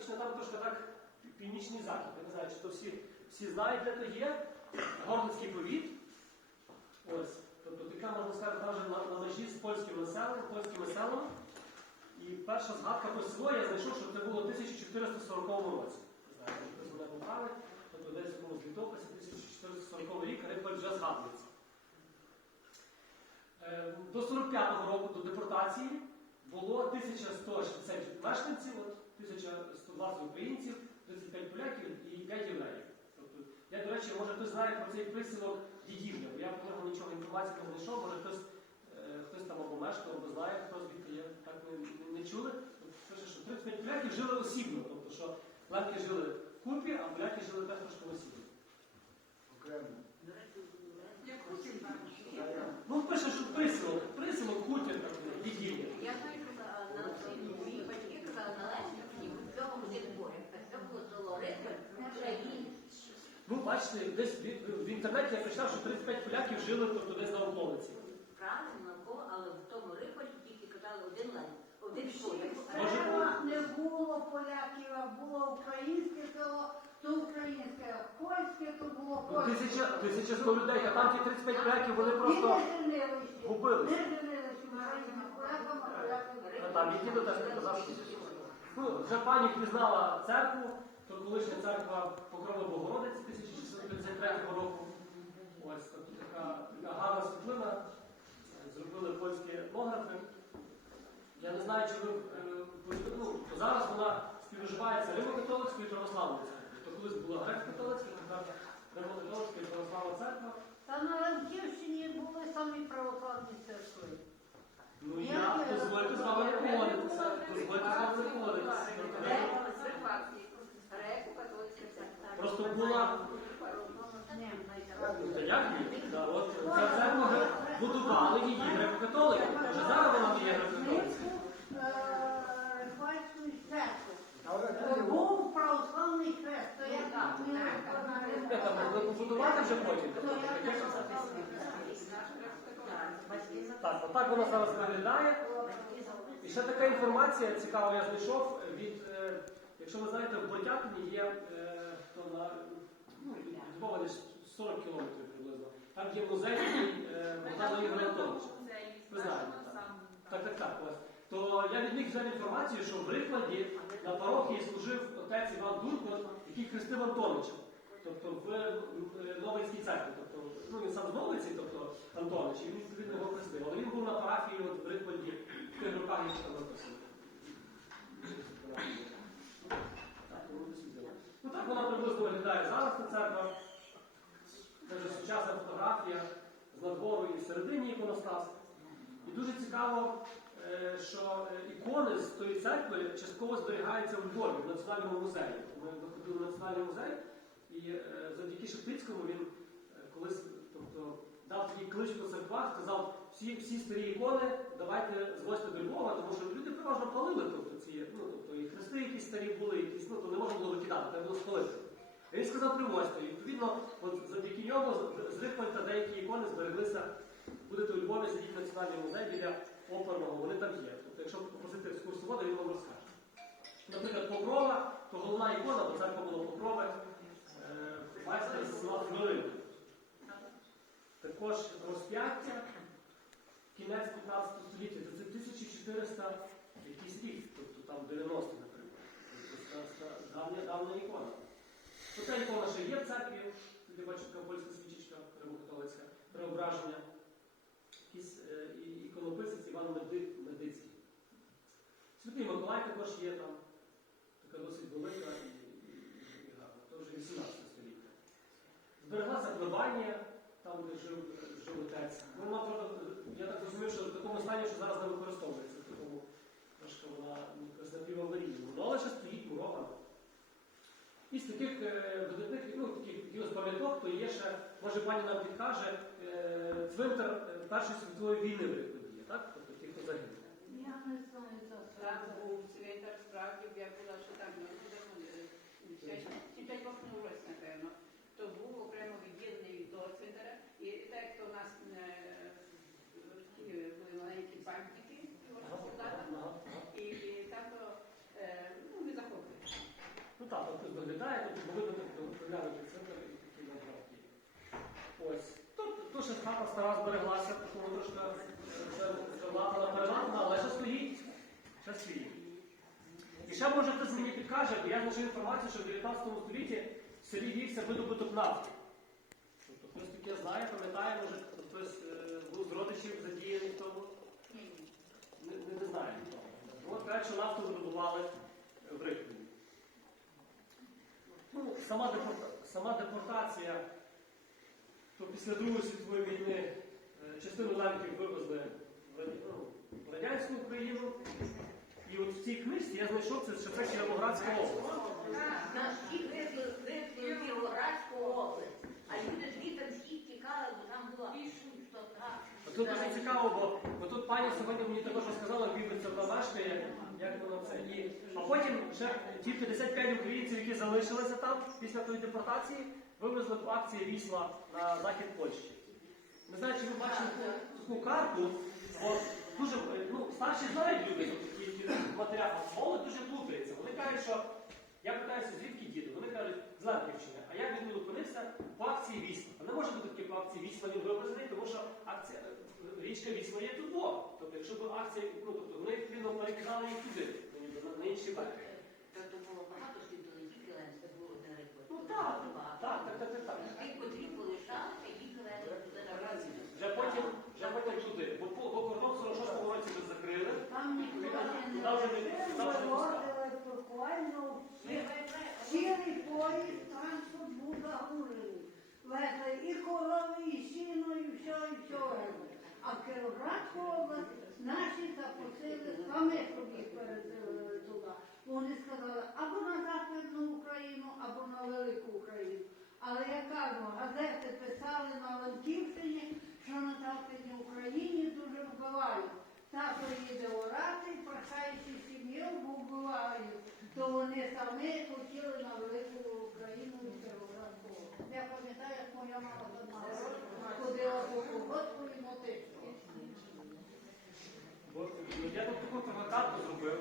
Зарічне там трошки так північний захід. Я не знаю, чи то всі, всі знають, де то є. Горлицький повіт. Ось. Тобто така, можна сказати, навіть на, на межі з польським населенням, польськими селами. І перша згадка про село я знайшов, що це було в 1440 році. Не знаю. Тобто десь в якомусь літописі 1440 рік Рихвальд вже згадується. Е, До 45-го року до депортації було 1160 мешканців, от 1120 українців, 35 поляків і 5 євреїв. Тобто, я, до речі, може хтось знає про цей присілок дідівня, бо я про нього нічого інформації не знайшов, може хтось, е, хтось там або мешкав, або знає, хто звідки є, так не, не, не чули. Тобто, пише, що 35 поляків жили осібно, тобто що ленки жили в купі, а поляки жили теж трошки осібно. Окремо. Ну, пише, що присілок, присілок, хутір, так, дідівня. Я знаю, що на, на мої батьки казали на Лещині, в цьому відборі. Це було село Рихер, Україні. Ну, бачите, десь в, інтернеті я прочитав, що 35 поляків жили тобто, десь на околиці. Правильно, навколо, але в тому Рихолі тільки казали один лень, один поляк. Може, Це не було поляків, а було українське село, то українське, а польське то було Ну, польське. Тисяча, тисяча сто людей, а там ті 35 поляків, вони І просто. не женилися. губилися. Не женилися поляки. Там які до теж казав, що ну, вже пані пізнала церкву, то колишня церква Покрова Богородиці 1653 року. Ось тобто така, така гарна світлина. Зробили польські етнографи. Я не знаю, чи ви е, ну, то зараз вона співживається Римо-католицькою і православною церквою. То колись була греко-католицька, тепер Римо-католицька і православна церква. Та на Ланківщині були самі православні церкви. Ну я дозвольте з вами погодитися. Просто була. Ні, Ну, Та як ні? Да, от ця церква вже будували її греко-католики. Вже зараз вона не є греко-католицькою. Рифальської церкви. Але Е, тоді Був православний хрест, то як ми Де там могли побудувати вже потім? То Тобто, як таке ж це. православний Так, отак воно зараз виглядає. І ще така інформація цікава, я знайшов від, е, якщо ви знаєте, в Бортятині є е, то на ну, десь 40 кілометрів приблизно. Там є музей е, Богдана Ігоря Антоновича. Ви знаєте, так. Так, так, так. Ось. То я від них взяв інформацію, що в Рихладі на парохії служив отець Іван Дурко, який хрестив Антонича. Тобто в е, Новинській церкві. Тобто, ну він сам з Новиці, тобто Антонич, і він відповідно його хрестив. Але він був на парафії от, в Рихладі в тих роках, які там написано. Ну, так вона приблизно виглядає зараз та церква. Це вже сучасна фотографія з надвору і всередині іконостас. І дуже цікаво, е, що е, ікони з тої церкви частково зберігаються у Львові, в Національному музеї. Ми виходили в Національний музей, і е, завдяки Шептицькому він е, колись тобто, дав такий клич по церквах, сказав, всі, всі старі ікони давайте звозьте до Львова, тому що люди переважно палили тобто, ці, ну, тобто, і хрести якісь старі були, якісь, ну, то не можна було викидати, треба було спалити. І він сказав привозьте. І відповідно, от завдяки ньому Рихвальда деякі ікони збереглися. Будете у Львові сидіти в Національний музей біля оперного, вони там є. Тобто, якщо попросити екскурсовода, він вам розкаже. Наприклад, Покрова, то головна ікона, бо церква була Покрови, Також розп'яття, кінець 15 століття, це 1400 якийсь рік, тобто там 90 наприклад. Тобто, давня, давня ікона. Оця ікона ще є в церкві, бачу така польська свічечка, римокатолицька, преображення. Якийсь е, іконописець Іван Медицький. Святий Миколай також є там, така досить велика і, і, і гарна. Це вже 18 століття. Збереглася Плебанія, там, де жив, жив отець. Ну, вона, правда, я так розумію, що в такому стані, що зараз не використовується, в такому трошки вона якось напіваварійна. Ну, але ще стоїть мурована. Із таких е, видатних, ну, таких пам'яток, то є ще, може пані нам підкаже, е, цвинтар е, Першої світової війни в є, так? Тобто ті, хто загинув. Я не знаю це. був цвинтар, справді, я була, що там, ну, будемо, чи п'ять років ужас, напевно, то був окремо відділений від того цвинтара, і так, як то у нас е, в Києві були маленькі пам'ятники, Ага, солдата, ага, ага. і, і там то, е, ну, ми захопили. Виглядає, тобто могли б поглянути центр і навпаки. Ось. Тут, тут ще хата стара збереглася, тому трошки ладна переладна, але ще стоїть. Ще стоїть. І ще може хтось мені підкаже, бо я знайшов інформацію, що в 19 столітті в селі вівся видобуток нафти. Тобто хтось таке знає, пам'ятає, може хтось е, був з родичів задіяний в тому. Не, не, не знаю. От кажуть, що нафту видобували в Рихові. Сама, сама депортація, то після Другої світової війни е, частину лемків вивезли в, ну, в радянську Україну. І от в цій книжці я знайшов це, що це Кіровоградська область. Нас всіх везли везли Кіровоградську область. А люди звідти всі тікали, бо там була. А Тут дуже цікаво, бо, тут пані сьогодні мені також розказала, в Вібриці вона мешкає, як воно це. І, ще ті 55 українців, які залишилися там після тої депортації, вивезли в акції вісла на захід Польщі. Не знаю, чи ви бачили таку, карту, бо дуже е, ну, старші знають люди такі ті матеріали, а молодь дуже плутається. Вони кажуть, що я питаюся, звідки діти? Вони кажуть, з Лемківщини. А як він опинився по акції Вісла? А не може бути таке по акції Вісла він вивезений, тому що акція, е, річка Вісла є тут. Тобто, якщо б акція, ну тобто вони відповідно перекидали їх туди, ну, ніби на, на інші береги. Тобто було багато слів, то не тільки Ленська, було одне рекорд. Ну так, так, так, так, так. так. Тих, котрі полишалися, їх везли туди на Росію. Вже потім, вже потім туди. Бо, бо, бо кордон в 46 році ви закрили. Там ніхто не Туди вже не туди вже не пускали. вивозили буквально всі. Цілий поїзд транспорт був загружений. Везли і корови, і сіно, і все, і все везли. А в Кіровоградську область наші запросили саме собі перезили туди. Вони сказали або на Західну Україну, або на Велику Україну. Але газети писали на Ланківщині, що на Західній Україні дуже вбивають. Тато їде орати, прощаючи сім'ю, бо вбивають. То вони самі хотіли на велику Україну і Кіровоградську. Я пам'ятаю, як моя мама до мене ходила по колгоспу і мотичку. Ну, я тут таку провокатку зробив.